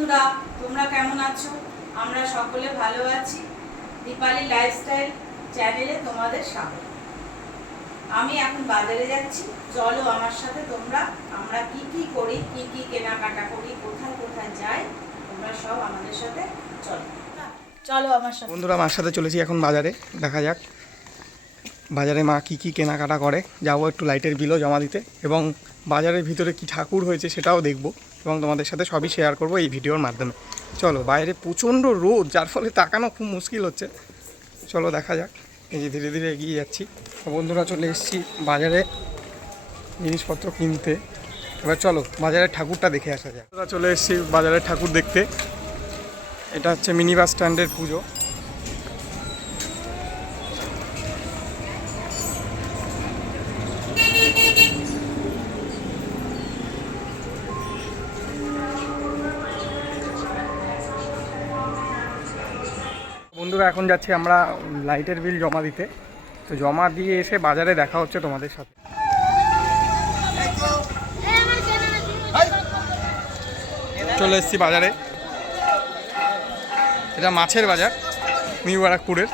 বন্ধুরা, তোমরা কেমন আছো? আমরা সকলে ভালো আছি। দীপালি লাইফস্টাইল চ্যানেলে তোমাদের স্বাগত। আমি এখন বাজারে যাচ্ছি। চলো আমার সাথে তোমরা, আমরা কি কি করি, কি কি কেনাকাটা করি, কোথায় কোথায় যাই, তোমরা সব আমাদের সাথে চলো। চলো আমার সাথে। বন্ধুরা, আমার সাথে চলেছি এখন বাজারে। দেখা যাক। বাজারে মা কি কী কেনাকাটা করে, যাব একটু লাইটের বিলও জমা দিতে এবং বাজারের ভিতরে কি ঠাকুর হয়েছে সেটাও দেখব এবং তোমাদের সাথে সবই শেয়ার করব এই ভিডিওর মাধ্যমে। চলো, বাইরে প্রচণ্ড রোদ, যার ফলে তাকানো খুব মুশকিল হচ্ছে। চলো, দেখা যাক। এই যে ধীরে ধীরে এগিয়ে যাচ্ছি। বন্ধুরা, চলে এসেছি বাজারে জিনিসপত্র কিনতে। এবার চলো, বাজারের ঠাকুরটা দেখে আসা বন্ধুরা, চলে এসেছি বাজারের ঠাকুর দেখতে। এটা হচ্ছে মিনি বাস স্ট্যান্ডের পুজো। বন্ধুরা এখন যাচ্ছি আমরা লাইটের বিল জমা দিতে। তো জমা দিয়ে এসে বাজারে দেখা হচ্ছে তোমাদের সাথে। চলে এসেছি বাজারে। এটা মাছের বাজার নিউ বারাকপুরের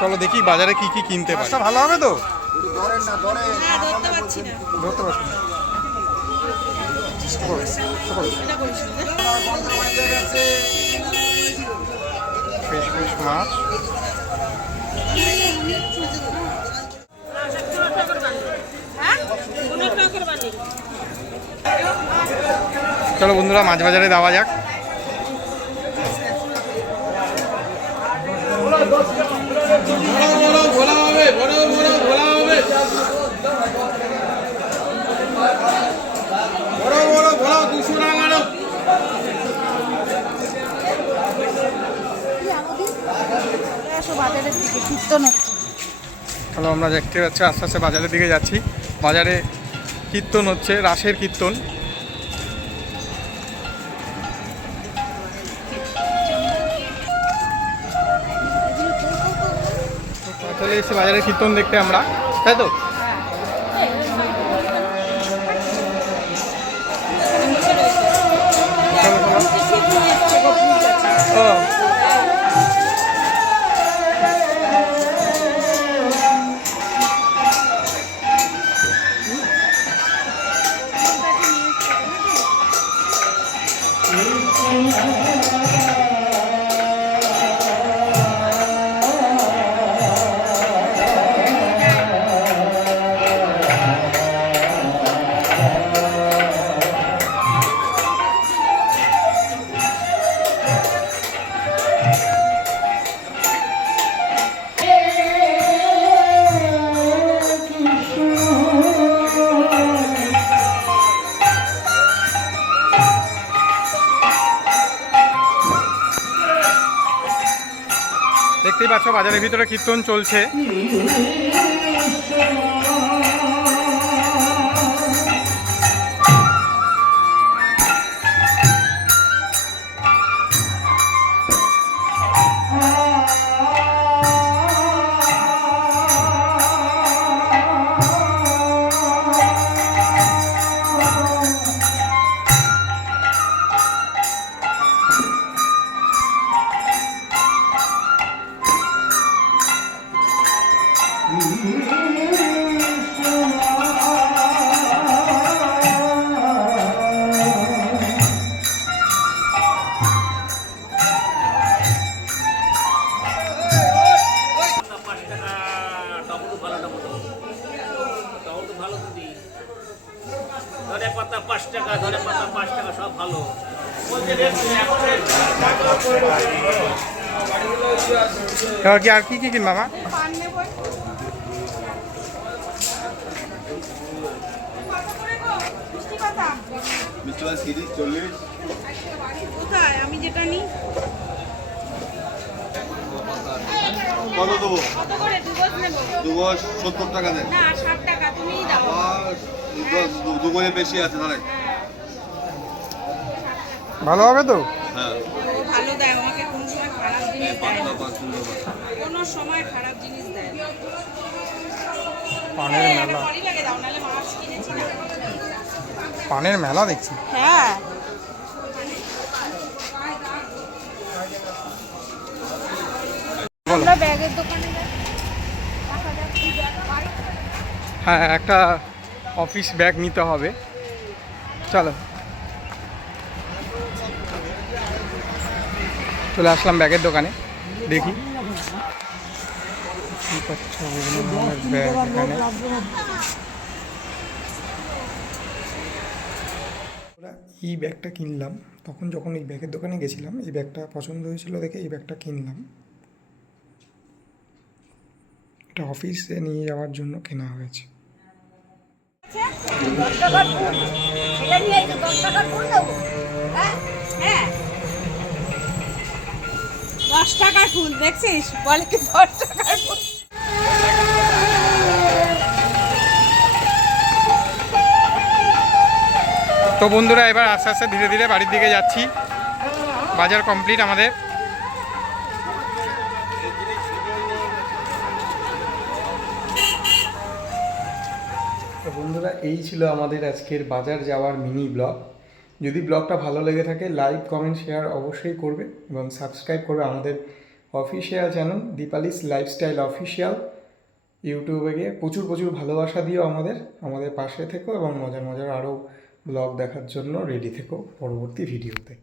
চলো দেখি বাজারে কি কি কিনতে পারি। ভালো হবে তো? হ্যাঁ ধরতে পারছি না। মাছ চলো বন্ধুরা মাছ বাজারে দেওয়া যাক। আসো হচ্ছে চলো আমরা দেখতে পাচ্ছি, আস্তে আস্তে বাজারের দিকে যাচ্ছি। বাজারে কীর্তন হচ্ছে, রাসের কীর্তন। চলে এসেছি বাজারে কীর্তন দেখতে আমরা, তাই তো। ও। দেখতেই পাচ্ছ বাজারের ভিতরে কীর্তন চলছে। ধরে পাতা পাঁচ টাকা ধরে পাতা পাঁচ টাকা সব ভালো কি আর কি কি কিনবা তিরিশ চল্লিশ। কোথায়? আমি যেটা নিই। কত দেবো? কত দু গজ সত্তর টাকা দেন না ষাট টাকা তুমিই দাও। আর দুগোয়ে বেশি আছে তাহলে। ভালো হবে তো? হ্যাঁ। ভালো দেয় আমাকে কোনো সময় খারাপ জিনিস দেয়। কোনো সময় খারাপ জিনিস দেয় না। পানের মেলা। পলি দাও নাহলে মাছ কিনেছি না। পানের মেলা দেখছি। হ্যাঁ। হ্যাঁ একটা অফিস ব্যাগ নিতে হবে। চলো। চলে আসলাম ব্যাগের দোকানে দেখি। কি পাচ্ছ বিভিন্ন ধরনের ব্যাগ এখানে? এই ব্যাগটা কিনলাম। তখন যখন এই ব্যাগের দোকানে গেছিলাম, এই ব্যাগটা পছন্দ হয়েছিল দেখে এই ব্যাগটা কিনলাম। এটা অফিসে নিয়ে যাওয়ার জন্য কেনা হয়েছে। দশ টাকার ফুল। দেখছিস? বলে কি দশ টাকার তো বন্ধুরা, এবার আস্তে আস্তে ধীরে ধীরে বাড়ির দিকে যাচ্ছি। বাজার কমপ্লিট আমাদের। বন্ধুরা, এই ছিল আমাদের আজকের বাজার যাওয়ার মিনি ব্লগ যদি ব্লগটা ভালো লেগে থাকে লাইক কমেন্ট শেয়ার অবশ্যই করবে এবং সাবস্ক্রাইব করবে আমাদের official channel Dipali's lifestyle official ইউটিউবে গিয়ে। প্রচুর প্রচুর ভালোবাসা দিও আমাদের আমাদের পাশে থেকো এবং মজার মজার আরও ব্লগ দেখার জন্য রেডি থেকো পরবর্তী ভিডিওতে